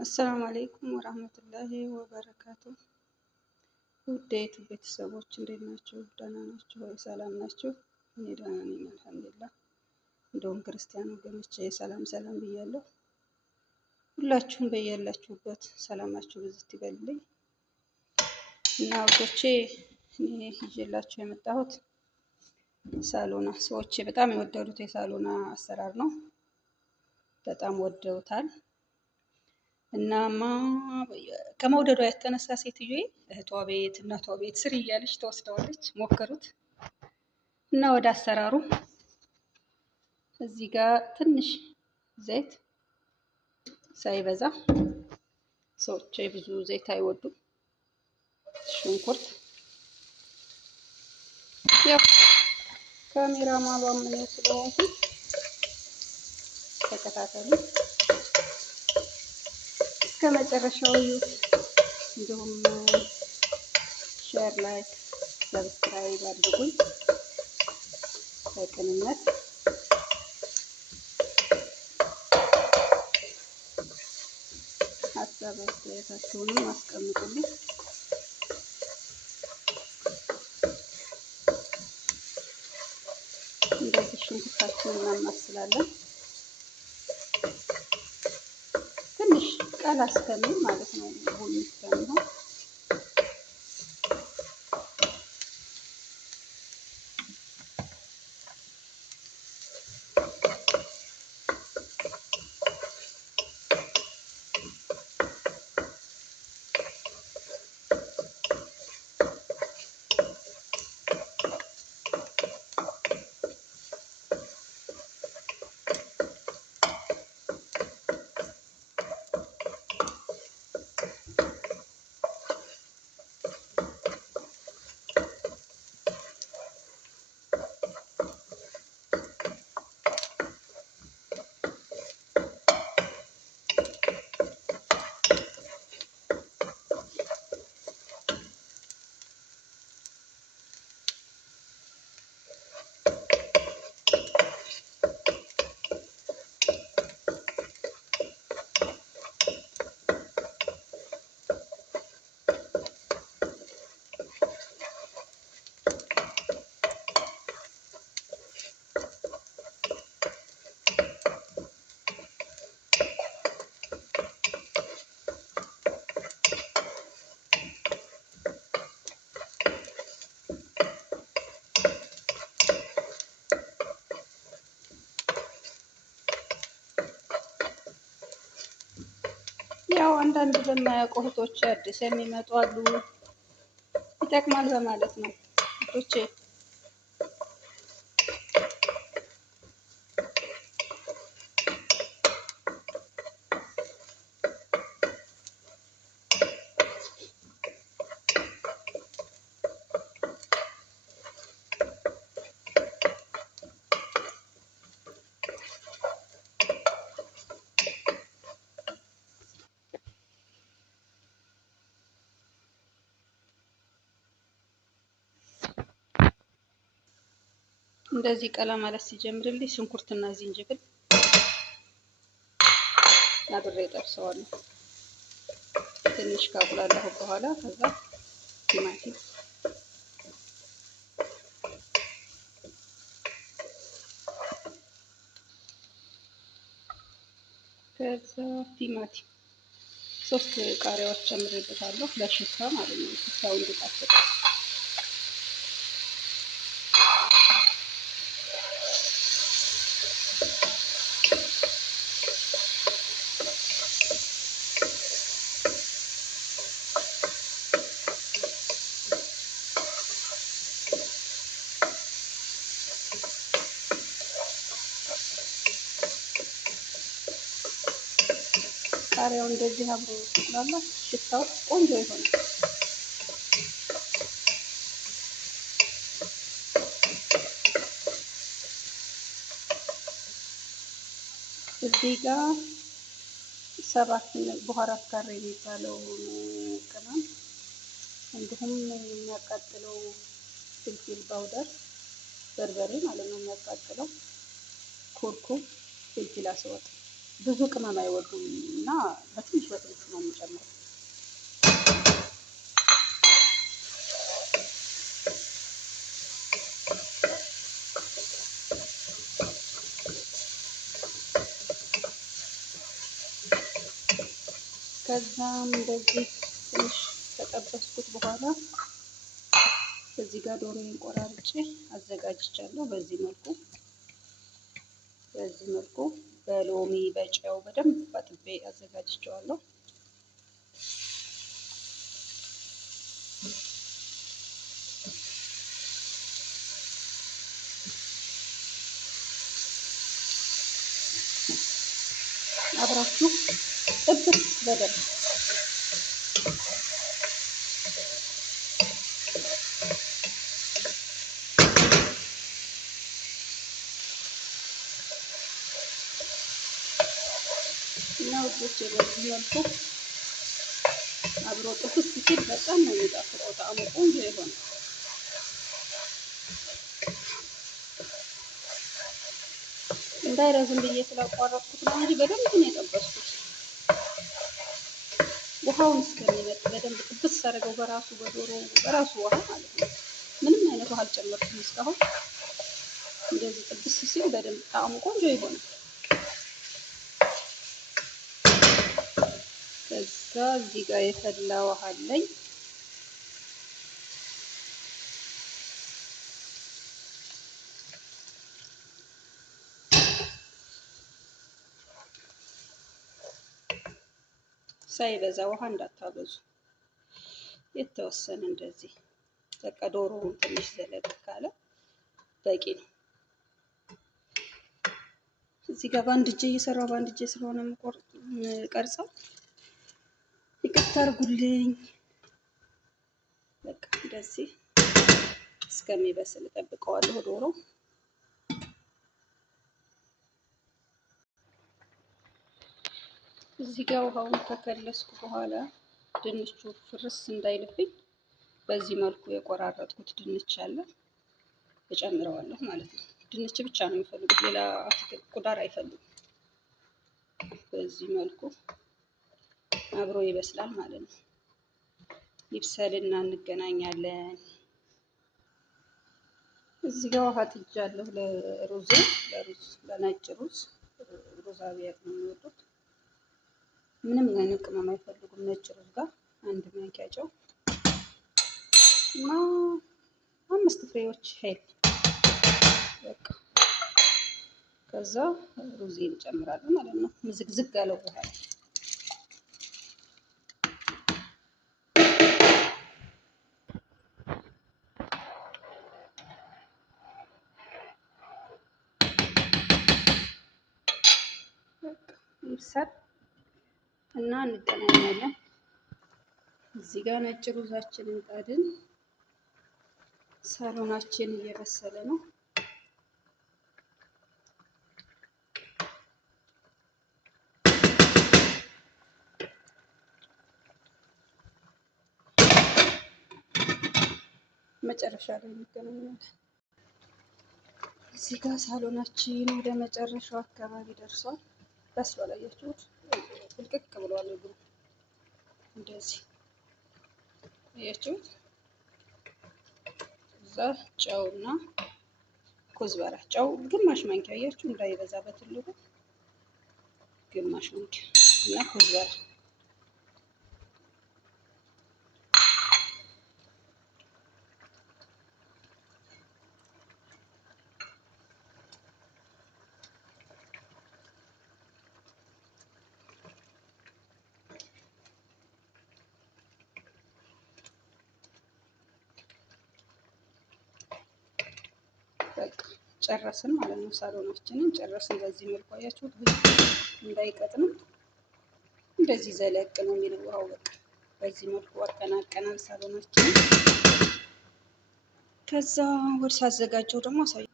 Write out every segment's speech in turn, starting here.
አሰላሙ አለይኩም ወራህመቱላሂ ወበረካቱ። ውድ የዩቲዩብ ቤተሰቦች እንዴት ናችሁ? ደህና ናችሁ ወይ? ሰላም ናችሁ? እኔ ደህና ነኝ አልሐምዱሊላህ። እንደውም ክርስቲያን ወገኖቼ ሰላም ሰላም ብያለሁ። ሁላችሁም በያላችሁበት ሰላማችሁ ብዝት ይበልልኝ እና ውዶቼ እኔ ይዤላችሁ የመጣሁት ሳሎና ሰዎች በጣም የወደዱት የሳሎና አሰራር ነው። በጣም ወደውታል። እናማ ከመውደዷ የተነሳ ሴትዮዬ እህቷ ቤት እናቷ ቤት ስሪ እያለች ተወስደዋለች። ሞክሩት እና ወደ አሰራሩ እዚህ ጋር ትንሽ ዘይት ሳይበዛ፣ ሰዎች ብዙ ዘይት አይወዱም። ሽንኩርት ያው ካሜራ ማባም ምን ስለሆንኩ ተከታተሉ እስከ መጨረሻው ይዩት። እንዲሁም ሼር፣ ላይክ፣ ሰብስክራይብ አድርጉኝ በቅንነት። ሀሳብ አስተያየታችሁንም አስቀምጡልኝ። እንደዚህ ሽንኩርታችንን እናማስላለን ትንሽ ቀላ እስከሚል ማለት ነው፣ ቡኒ እስከሚሆን። ያው አንዳንድ በማያውቁ እህቶች አዲስ የሚመጡ አሉ። ይጠቅማል በማለት ነው እህቶቼ። እንደዚህ ቀላ ማለት ሲጀምርልኝ ሽንኩርትና ዝንጅብል አብሬ ጠብሰዋለሁ። ትንሽ ካቁላላሁ በኋላ ከዛ ቲማቲም፣ ቲማቲም 3 ቃሪያዎች ጨምሬበታለሁ ለሽታ ማለት ነው፣ ሽታው እንዲጣፍጥ። ቃሪያው እንደዚህ አብሮ ሲቁላላ ሽታው ቆንጆ ይሆናል። እዚህ ጋር 7 ቡሃራት ካሬ የሚባለው ቅመም፣ እንዲሁም የሚያቃጥለው ፍልፍል ፓውደር በርበሬ ማለት ነው የሚያቃጥለው፣ ኩርኩም፣ ፍልፍል አስወጥ ብዙ ቅመም አይወዱም እና በትንሽ በትንሹ ነው የምጨምረው። ከዛም እንደዚህ ትንሽ ከጠበስኩት በኋላ እዚህ ጋር ዶሮዬን ቆራርጬ አዘጋጅቻለሁ። በዚህ መልኩ በሎሚ በጨው በደንብ አጥቤ አዘጋጅቼዋለሁ። አብራችሁ ጥብስ በደንብ እና ውዶች በዚህ መልኩ አብሮ ጥብስ ሲል በጣም ነው የሚጣፍጠው። ጣዕሙ ቆንጆ የሆነ እንዳይረዝም ብዬ ስላቋረጥኩት ነው እንጂ በደንብ ነው የጠበስኩት። ውሃውን እስከሚመጥ በደንብ ጥብስ አድርገው በራሱ ውሃ ማለት ነው። ምንም አይነት ውሃ አልጨመርኩም እስካሁን። እንደዚህ ጥብስ ሲል በደንብ ጣዕሙ ቆንጆ ይሆናል። ከዛ እዚህ ጋር የፈላ ውሃ አለኝ። ሳይበዛ ውሃ እንዳታበዙ፣ የተወሰነ እንደዚህ በቃ ዶሮውን ትንሽ ዘለቅ ካለ በቂ ነው። እዚህ ጋር በአንድ እጄ እየሰራሁ በአንድ እጄ ስለሆነ የምቀርጸው ይቅርታ አድርጉልኝ። በቃ እንደዚህ እስከሚበስል እጠብቀዋለሁ ዶሮ። እዚህ ጋር ውሃውን ከከለስኩ በኋላ ድንቹ ፍርስ እንዳይልብኝ በዚህ መልኩ የቆራረጥኩት ድንች አለ እጨምረዋለሁ ማለት ነው። ድንች ብቻ ነው የሚፈልጉት፣ ሌላ አትክልት ቁዳር አይፈልጉም። በዚህ መልኩ አብሮ ይበስላል ማለት ነው። ይብሰልና እንገናኛለን። እዚህ ጋር ውሃ ጥጃለሁ ለነጭ ሩዝ አብያት ነው የሚወዱት። ምንም አይነት ቅመም አይፈልጉም። ነጭ ሩዝ ጋር 1 ማንኪያ ጨው እና 5 ፍሬዎች ሄል በቃ። ከዛ ሩዜን እጨምራለሁ ማለት ነው። ምዝግዝግ ያለው ውሃ ይብሰል እና እንገናኛለን። እዚህ ጋር ነጭ ሩዛችንን ጣድን። ሳሎናችን እየበሰለ ነው። መጨረሻ ላይ እንገናኛለን። እዚህ ጋር ሳሎናችን ወደ መጨረሻው አካባቢ ደርሷል። በስሏል። አያችሁት? ፍልቅቅ ብሏል እግሩ እንደዚህ አያችሁት? እዛ ጨውና ኩዝበራ፣ ጨው ግማሽ ማንኪያ አያችሁ፣ እንዳይበዛ በትልቁ ግማሽ ማንኪያ እና ኩዝበራ ጨረስን ማለት ነው። ሳሎናችንን ጨረስን። በዚህ መልኩ አያችሁት? እንዳይቀጥንም እንደዚህ ዘለቅ ነው የሚለው ውሃው። በቃ በዚህ መልኩ አጠናቀናል ሳሎናችንን። ከዛ ወደ ሳዘጋጀው ደግሞ አሳይ።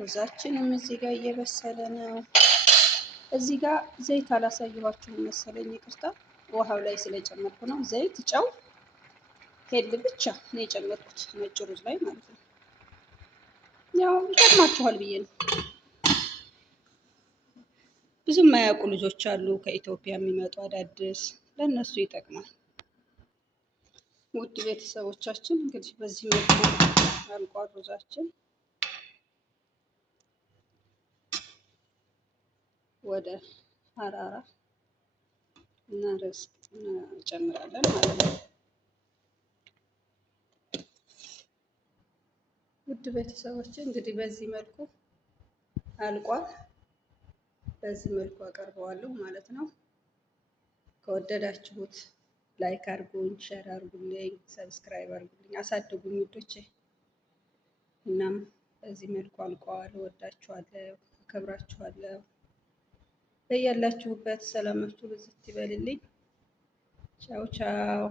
ሩዛችንም እዚህ ጋር እየበሰለ ነው። እዚህ ጋር ዘይት አላሳየኋችሁም መሰለኝ፣ ይቅርታ። ውሃው ላይ ስለጨመርኩ ነው። ዘይት፣ ጨው፣ ሄል ብቻ ነው የጨመርኩት ነጭ ሩዝ ላይ ማለት ነው። ያው ይጠቅማችኋል ብዬ ነው። ብዙ የማያውቁ ልጆች አሉ ከኢትዮጵያ የሚመጡ አዳዲስ፣ ለእነሱ ይጠቅማል። ውድ ቤተሰቦቻችን እንግዲህ በዚህ መልኩ አልቋል ሩዛችን። ወደ ሀራራ እና ርዝ እንጨምራለን ማለት ነው። ውድ ቤተሰቦች እንግዲህ በዚህ መልኩ አልቋል። በዚህ መልኩ አቀርበዋለሁ ማለት ነው። ከወደዳችሁት ላይክ አርጉኝ፣ ሼር አርጉልኝ፣ ሰብስክራይብ አርጉልኝ፣ አሳድጉኝ ውዶቼ። እናም በዚህ መልኩ አልቋል። እወዳችኋለሁ፣ አከብራችኋለሁ። በያላችሁበት ሰላማችሁ ብዝት ይበልልኝ። ቻው ቻው።